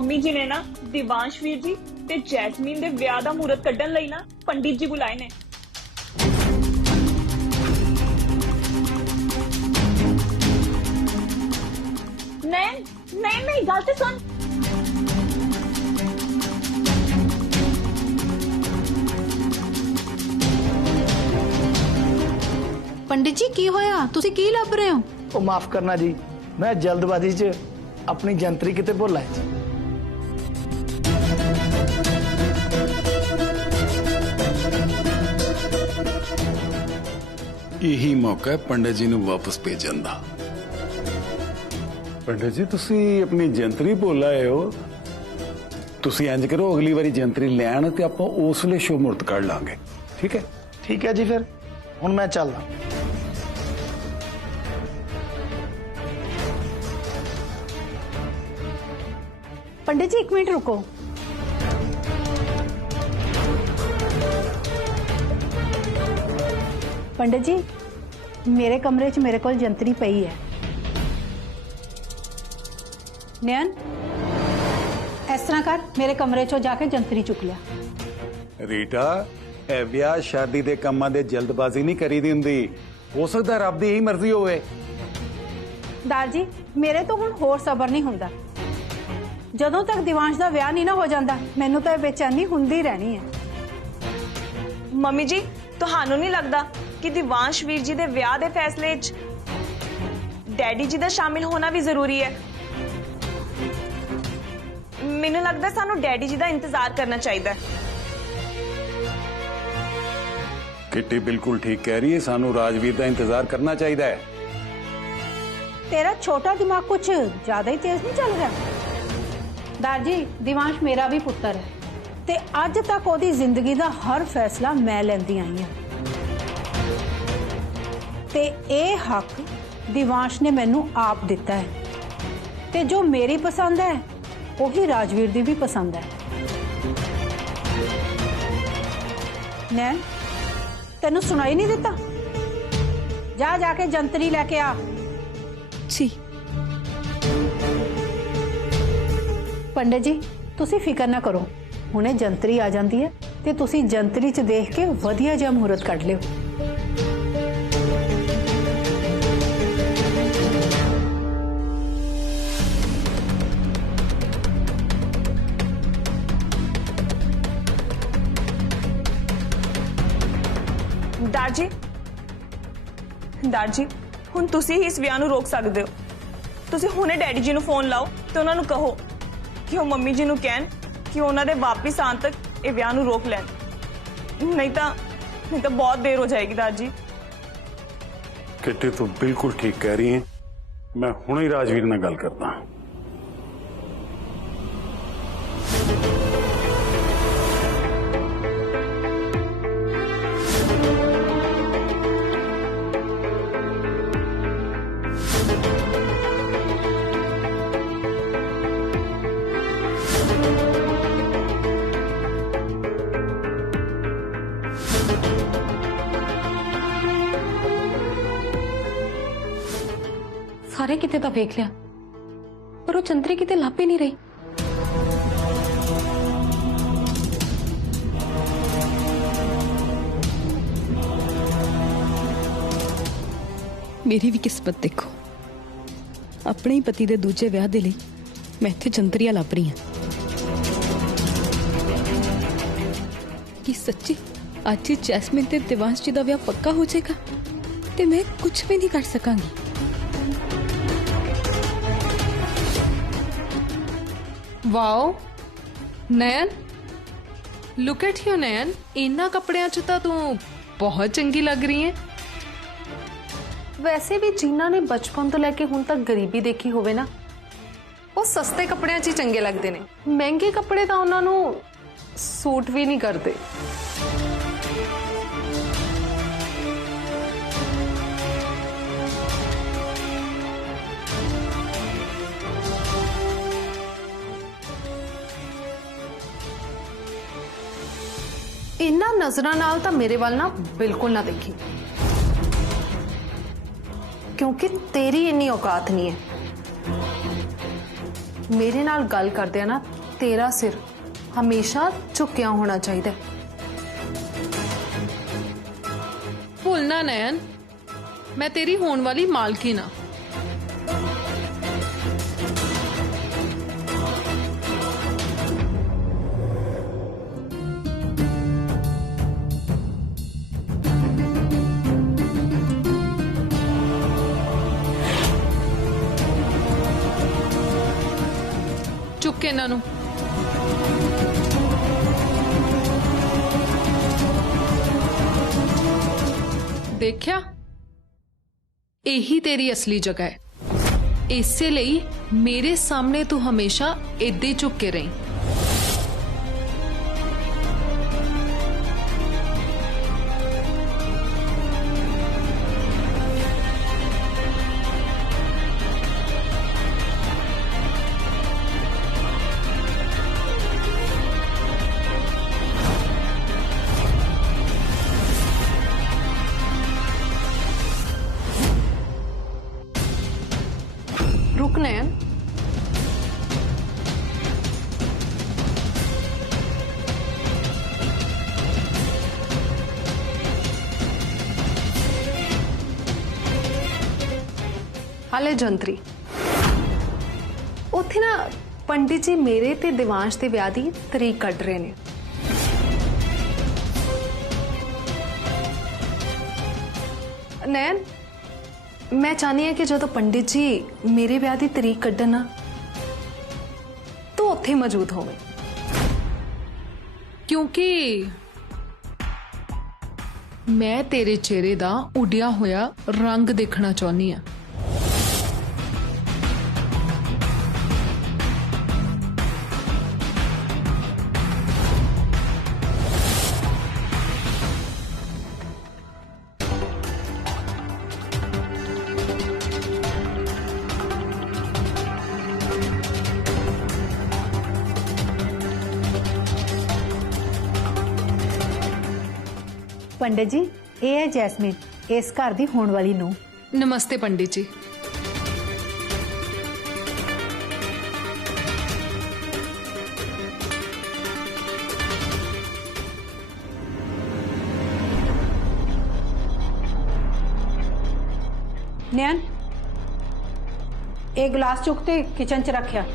Mummy जी ने ना दिवांश वीर जी ते जैस्मीन दे विआह दा मुहूर्त कड्ढण लई ना पंडित जी बुलाए ने। नैन नैन मेरी गल ते सुन। पंडित जी की होया? तुसी की लभ रहे हो? ओ माफ करना जी, मैं जल्दबाजी च अपनी जंतरी किते भुल आया जी। यही मौका है पंडित जी ने वापस भेजन दा। पंडित जी तुसी अपनी जंतरी भुल आए हो, तुसी इंज करो अगली बारी जंतरी ले आना ते आपां उस वेले शुभ मुहूर्त कढ लांगे, ठीक है? ठीक है जी, फिर हुण मैं चलदा। पंडित जी एक मिनट रुको। पंडित जी मेरे कमरे च मेरे को जंतरी पई है। नयन इस तरह कर, मेरे कमरे चो जाके जंतरी चुक लिया। रीटा ए ब्याह शादी दे कामां दे जल्दबाजी नहीं करी दी हुंदी, हो सकदा रब दी यही मर्जी होवे। दार जी मेरे तो हुण होर सबर नहीं हुंदा। ਜਦੋਂ तक दिवांश ਦਾ ਵਿਆਹ नहीं ना हो जाता मैनू तो बेचैनी हुंदी रहनी है। मम्मी जी तुहानू नहीं लगता कि दिवांश वीर जी दे विआह दे फैसले च डैडी जी दा शामिल होना भी जरूरी है? मैनू लगता सानू डैडी जी दा इंतजार करना चाहिए। किट्टी बिल्कुल ठीक कह रही है, सानू राजवीर दा इंतजार करना चाहिए। तेरा छोटा दिमाग कुछ ज्यादा ही तेज नहीं चल रहा? दार जी दिवांश मेरा भी पुत्र है ते अज तक ओदी जिंदगी दा हर फैसला मैं लैंदी आई हां ते ए हक दिवांश ने मैनू आप दिता है ते जो मेरी पसंद है वही राजवीर दी भी पसंद है। नैन तेनू सुनाई नहीं दिता? जा जाके जंतरी लेके आ। जी पंडित जी तुसी फिकर ना करो, हुणे जंतरी आ जाती है ते तुसी जंतरी च देख के वधिया जिहा मुहूर्त कढ लियो। दार जी हुण तुसी ही इस विआह नूं रोक सकदे हो। तुसी हुणे डैडी जी नूं फोन लाओ ते उन्हां नूं कहो कि वो मम्मी जी नूं कहन कि उन्हां दे वापिस आने तक ये विआह नूं रोक लैन, नहीं तो बहुत देर हो जाएगी। दार जी किट्टी तो बिल्कुल ठीक कह रही है, मैं हुणे ही राजवीर नाल गल करदा। सारे किते तो वेख लिया पर वो जंतरी किते लभ ही नहीं रही। मेरी भी किस्मत देखो, अपने ही पति दे दूजे विआह दे लई मैं इत्थे जंतरियां लभ रही हां कि सच्ची आज ही जैस्मिन ते दिवांश जी दा विआह पक्का हो जाएगा ते मैं कुछ भी नहीं कर सकांगी। Wow Nayan, look at you Nayan, इन्ना कपड़ियां च तां तू बहुत चंगी लग रही है। वैसे भी जिन्ना ने बचपन तो लेके हुण तक गरीबी देखी होवे ना, वो सस्ते कपड़ियां च ही चंगे लगते ने। महंगे कपड़े तां उन्हां नूं सूट भी नहीं करते। इन्ना नजरां नाल तां मेरे वाल ना बिल्कुल ना देखी, क्योंकि तेरी इन्नी औकात नहीं है। मेरे नाल गल करदे ना तेरा सिर हमेशा झुकिया होना चाहिए। भूलना नयन, मैं तेरी होने वाली मालकिन हाँ। चुक इन्हां नूं। देखिया, यही तेरी असली जगह है। इसे लई मेरे सामने तू हमेशा इदां ही झुक के रही। रुक नयन, हाले जंतरी उत्थे ना पंडित जी मेरे ते दिवांश दे विआह दी तरीक कढ रहे ने। नयन, मैं चाहनी है कि जो पंडित जी मेरे ब्याह की तरीक कढ़न ना तो उत्थे मौजूद होवे, क्योंकि मैं तेरे चेहरे दा उड़िया होया रंग देखना चाहनी हाँ। पंडित जी, ये है जैस्मीन, इस घर दी होने वाली नूं। नमस्ते पंडित जी। नयन, एक गिलास चुकते किचन च रखिया।